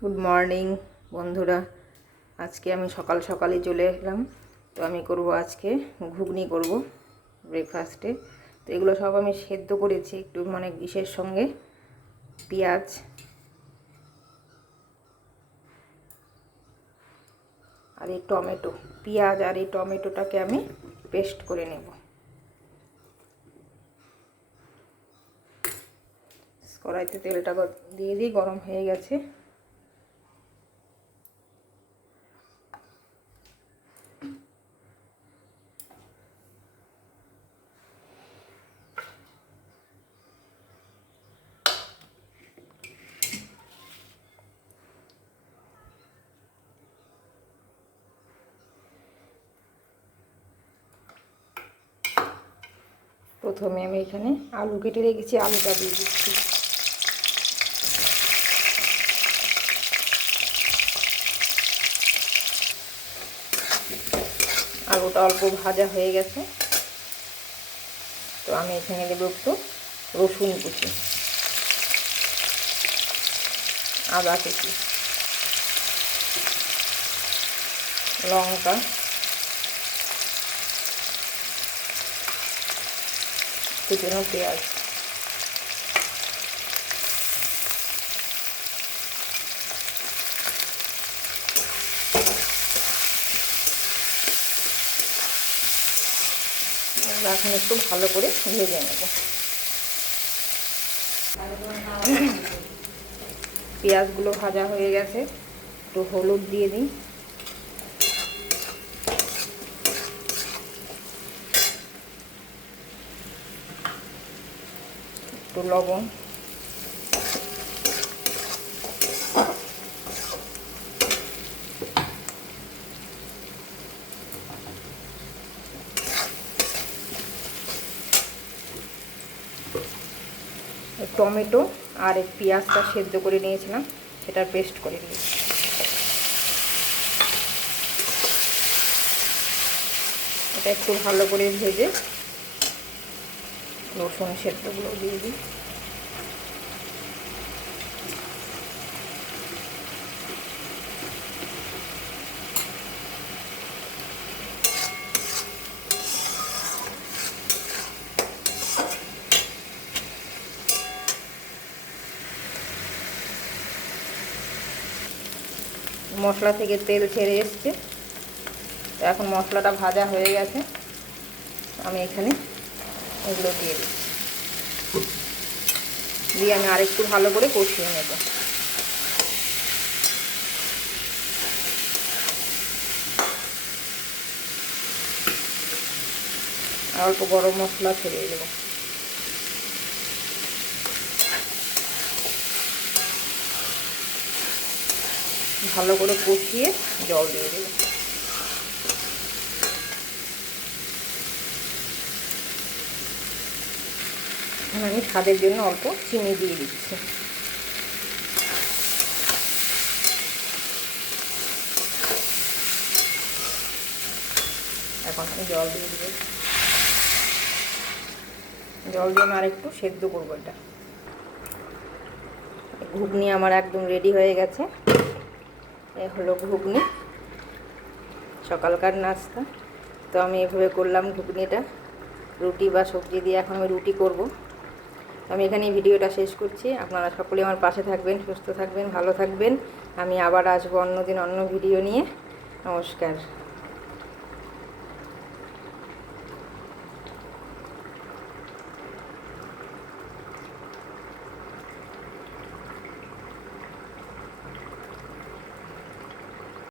Good morning বন্ধুরা। আজকে আমি সকাল সকালই চলে এলাম। তো আমি করব আজকে ঘুগনি করব ব্রেকফাস্টে। তো এগুলো সব আমি সেদ্ধ করেছি একটু ইসের সঙ্গে, পেঁয়াজ আর এই টমেটো, পেঁয়াজ আর এই টমেটোটাকে আমি পেস্ট করে নেব। কড়াইতে তেলটা দিয়ে দিই, গরম হয়ে গেছে। প্রথমে আমি এখানে আলু কেটে রেখেছি, আলুটা দিয়ে দিচ্ছি। আলুটা অল্প ভাজা হয়ে গেছে, তো আমি এখানে দেবো একটু রসুন কুচি, আদা কুচি, লঙ্কা, কুচনো পেঁয়াজ। এখন একটু ভালো করে ভেজে নেব। পেঁয়াজগুলো ভাজা হয়ে গেছে, একটু হলুদ দিয়ে দিই, একটু লবণ, টমেটো আর এই পেঁয়াজটা সেদ্ধ করে নিয়েছিলাম সেটার পেস্ট করে দিই। এটা একটু ভালো করে ভেজে রসুন সেদ্ধগুলো দিয়ে দিই। মশলা থেকে তেল ছেড়ে এসছে, তো এখন মশলাটা ভাজা হয়ে গেছে। আমি এখানে এগুলো দিয়ে দিই, দিয়ে আমি আরেকটু ভালো করে কষিয়ে নেব। আর অল্প গরম মশলা ছড়িয়ে দেবো। ভালো করে কষিয়ে জল দিয়ে দেবো। আমি স্বাদের জন্য অল্প চিনি দিয়ে দিচ্ছি। এখন আমি জল দিয়ে দেবো। জল দিয়ে আমি আরেকটু সেদ্ধ করবো। এটা ঘুগনি আমার একদম রেডি হয়ে গেছে। এ হলো ঘুগনি, সকালকার নাস্তা। তো আমি এভাবে করলাম ঘুগনিটা, রুটি বা সবজি দিয়ে এখন আমি রুটি করব। আমি এখানে ভিডিওটা শেষ করছি। আপনারা সকলে আমার পাশে থাকবেন, সুস্থ থাকবেন, ভালো থাকবেন। আমি আবার আসবো অন্যদিন অন্য ভিডিও নিয়ে। নমস্কার।